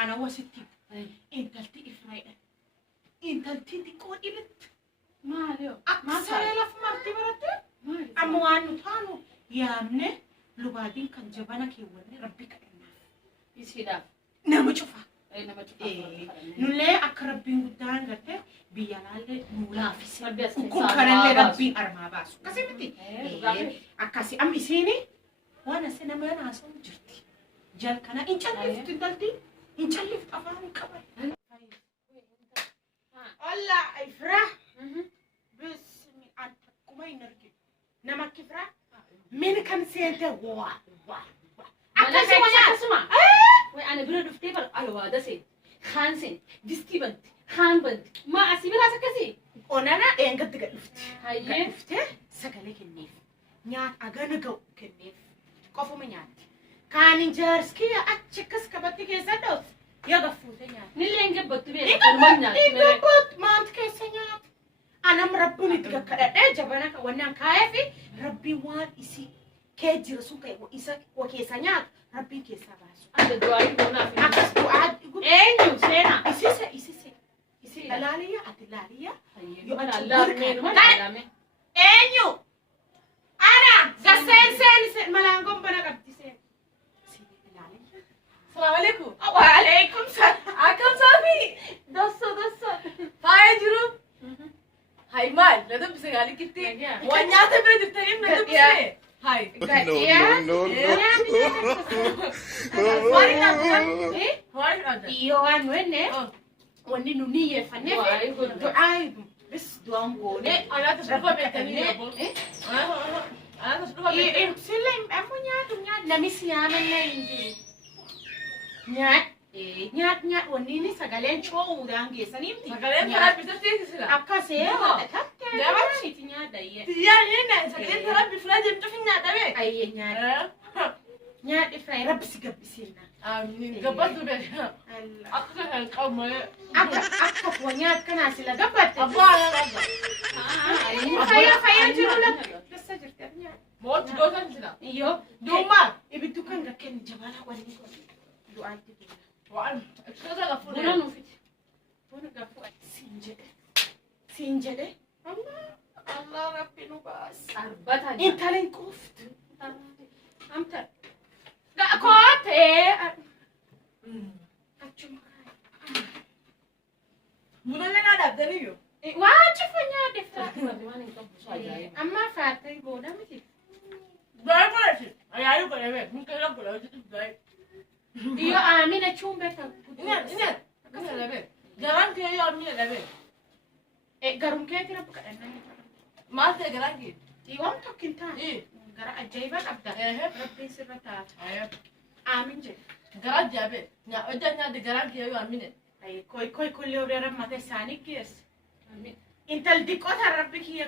أنا وستي أنت التي إفرايد أنت التي تقول إبت ما عليه ما سالف مرتي برتي أموان نتانو يا منه لبادين كان جبانك يورني ربك إنا يسيدا نما شوفها نما شوفها نولي أقربين قدان قرته بيالال نولافيس ربي وكم كرن لربي أرما باسو كسيمتي أكاسي أم إسيني وانا سينما أنا أصلا جرتي جال كنا إن شلفت تدلتي إن شلفت أفاني كبر الله إفرح بس من أنت كماي نرجع نما كفرح من كم سنة واه أكاسي وانا أسمع وأنا برد افتبر أيوة ده سين خان سين دستيبنت خان بنت ما أسيب راسك كسي أنا إنقد قلفت هاي قلفت سكالك النيف نيات أجانا جو كنيف كفو منيات كان جارس كيا أتشكس كبتي كيسادوس يا غفوت نيات نيلي إنك بتبي إنك بت ما أنت كيسنيات أنا مربوني تككر جبانك وانا كايفي ربي وان إسي كيجي رسول كي وإسا وكيسنيات ربي كيساباسو أنا دعائي هنا في أكس دعاء أيوة سينا إسي لالية أتلالية يو أنا الله من ما نعلمه أيوة أنا جسين ملانكم بنا قبتي سين السلام عليكم وعليكم السلام أكم صافي دس هاي جروب هاي مال لا تبصي على كتير وانيات بلد التريم لا تبصي هاي يوان وين وني نونية فنفي دعاء بس دوام بونه أنا تشرفها بيتني أنا تشرفها بيتني سلم أمو نيات نمسي عملنا ينجي نيات ونيني سجلين شو ودانجي سنيمتي سجلين ثلاث بتفتي سلا أكاسي تبتة جابت شيء نيات دايه يعني هنا سجلين ثلاث بفلاج بتفتي نعتبر أي نيات إفراي رب سجبسينا آمين قبضت بيه أكثر القوم أكف ونيات كنا سلا قبضت أبغى أنا خيا جرولك بس جرت نيات موت دوسن سلا إيوه دوما يبدو كان ركن جبالها ولي دعاء تبين وأنا أكثر غفور بنا نوفيت بنا غفور سنجده الله ربي نباس أربعة أنت لين كفت أنت لا كوت منا لنا دبدنيو واجفني دفع أما فاتي بودا متي داي بلاشي أيارو بلاه ممكن لا بلاه تداي يو آمين أشوم بيتا إنت كذا لبه جرام كي يا أمي لبه garum keetii rabbi kadhannaa maal ta'e garaan kee waan tokko hin taane gara ajaa'ibaa qabda rabbiin sirra taata aamin jedhe gara ajaa'ibee hojjaa nyaadde garaan kee yoo aamine koy kullee obdee rammata isaanii geessa intal diqqoota rabbi kiyya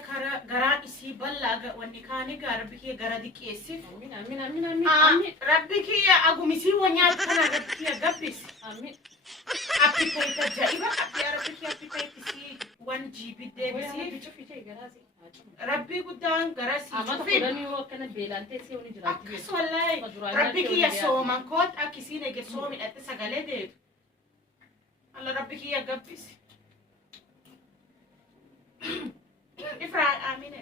garaan isii bal'aa wanni kaanii gaa rabbi kiyya gara diqqeessiif rabbi kiyya agumisii wanyaata kana rabbi kiyya gabbisi appitayita ajaa'iba qabdi rabbi kiyya appitayitisi wan jiibit deebisii rabbi guddaan gara sii akkas wallahi rabbi kiyya sooman koot akkisiin ege soomidhatte sagalee deebi alla rabbi kiyya gabbisi إفراد آمينة.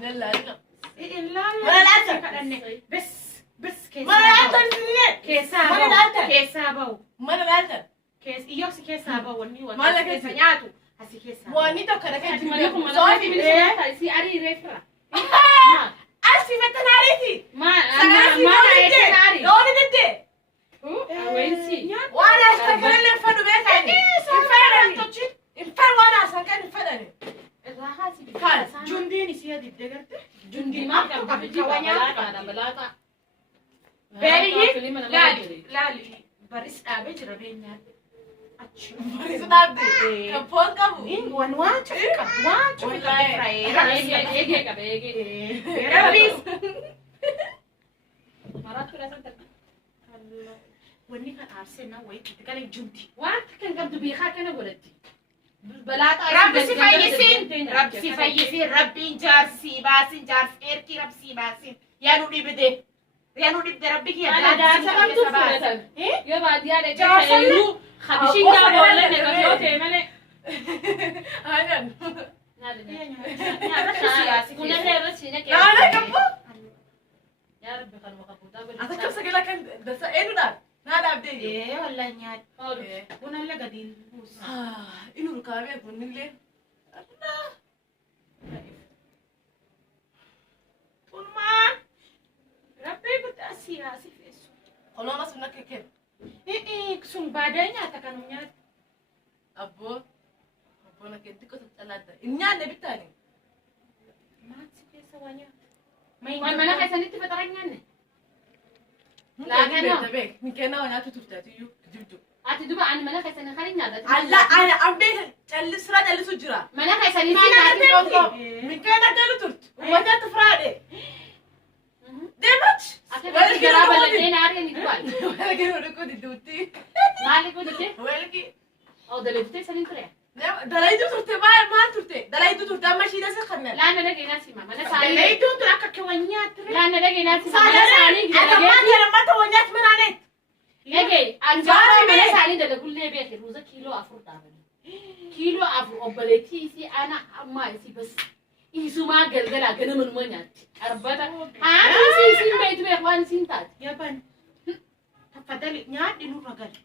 لا لا لا. لا لا كأني بس كيس. ما لا تنسيني. كيسابو. ما لا كيسابو. ما لا كيس إيوس كيسابو وني ما لا كيس نياتو. هسي كيسابو. واني تو كذا كذا. صافي بالله. سي أري ريفرا. أسي فتناريتي. ما أري. لو ندي. وين سي؟ وأنا أشتغل اللي فنو بيتي. إنفرد تجي. إنفرد وأنا أصلا كان إنفردني. كان جندي نسيا دي دقرت جندي ما كان بلاطة بلاطة بيري لا لي بريس أبيج ربينا بريس نادي كبون كابو إن وان شوف يجي ربيس مرات كذا سنتك وني كان عارسنا ويك تقالي جندي وانت كان قبض بيخا كان ولدي ربي سفايسين ربي جارسي باسين جارس إيركي ربي باسين يا نودي بدي Riyaanuu dhibde rabbi kiyya Ana daadii sababtu keessa baase. fudhatan. Yoo baadiyyaa dhaqee Jaarsollee. fayyadu habishiin Abboosa gaafa galee wallan dhaqee. yoo ta'e malee. Aannan. Kunallee irra siina Naana qabbu. Yaa Rabbi kan maka fuutaa Asa kam sagala kan dasa eenyudhaan naa dhaabdee jiru. Ee wallaan nyaadhu. Bunallee gadiin buusa. Inni rukaabee kunillee. Tulmaan. Rabbii guddaa siyaasi feessu. Olola sun akka kennu. Sun baadaa nyaata kanum nyaata. Abboo. Abboon akka xiqqoo tattalaadda. Inni nyaanne bittaani. Maatsi keessa waa nyaata. Waan mana keessanitti faxara nyaanne. Laaqana. Ni kenna waa nyaatu turtaatiyyuu jibdu. Ati duba ani mana keessanii kan nyaata. Allah ana ambee callisraa callisu jira. Mana keessanii Mana nyaata. adeemti. Min kenna galu turtu. Wajja tufraadhe. Deemach. Akka garaa bal'atee naaree ni du'an. Walgi hodhukuu didduutti. Maali godhite? Walgi. Oo daleeftee saniin ture. Dalaytu turte maal turte? Dalaytu turte amma shiidha isa kanneen. Laanna dhageenyaa sima. Mana isaanii. Daleeytuun tun akka kee waa nyaatti. Laanna dhageenyaa sima. Mana isaanii Akammaa dalagee. jira mata waa nyaatu manaaneet. Dhagee anjaa mana isaanii dalagullee beeke ruuza kiiloo 4 dhaabanii. Kiiloo 4 obboleettii isii ana ammaa isii bas. Isumaa galgalaa ganamanuma nyaatti. Arbata. Haati isii isiin beektu beeku waan isiin taate. Yaban. Taffadali nyaadhi nurra gali.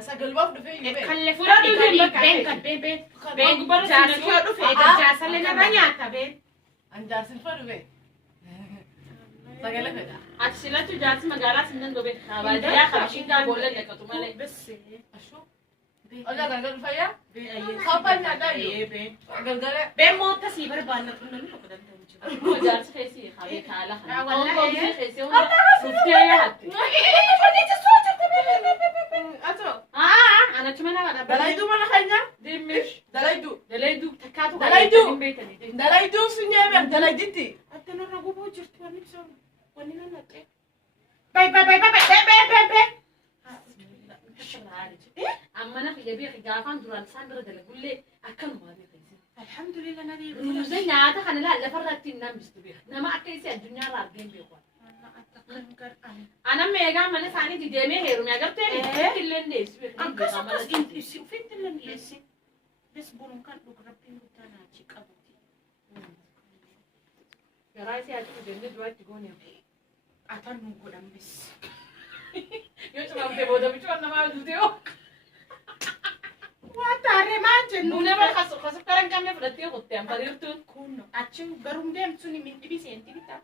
Asa galbaaf dhufee hin beeku. Kallee Fudhadhu fudhadhu deemi, bakka been kan been. Been gubbarra Jaarsi sinatu. yoo dhufe jaarsallee narra nyaata been. Anjaarsin fa dhufee. Sagala fedha. Ati silatu jaarsi magaalaa sinan gobe. Baadiyyaa kabashiin gaa boolla dhaqatu malee. Bessee. Ashoo. Ola galgal dhufayyaa. Been ayyee. Kaaphaan nyaataa jiru. Ee been. Galgala. Been moota sii barbaanna tunnani tokko danda'u jira. Akkuma jaarsi keessi habee kaala kana. Ah, wallahi. Qoonqoo bisee keessi hunda dhuftee yaatte. Atoo. Anachi mana kana. Dalaytuu mana keenyaa. Deemish. Dalaytuu. Dalayduu takkaatu Dalayduu. hin beekanii. Dalaytuu sun nyaame dalayditti. Ati narra gubuu jirtu wanni sun. Wanni nan naqee. Bay. Amma na fide beeki gaafaan duraan isaan bira dalagullee akkanumaa beekansi. Alhamdulillah na deebi'u. Ruuza nyaata kana lafarratti hin nambistu beeka. Nama akka isii addunyaarraa argeen beeku. Anam meegaa mana isaaniitti deemee heerumee agartee illee deessu beeku. Akkasumas isi ofitti illee dhiyeessi. Bes bunuun kan dhugu rabbiin guddaa naachi qabuti. Garaa isii achi jennee du'aatti goonee. Atan nu godhan bes. Yoo cimamtee booda bichuun namaa duutee hoo. Waan taaree maal jennu. Nuunee bara kasu karan qabne fudhattee qottee hambariirtuun. Kun achi garum deemtu ni min dhibi seenti bitaa.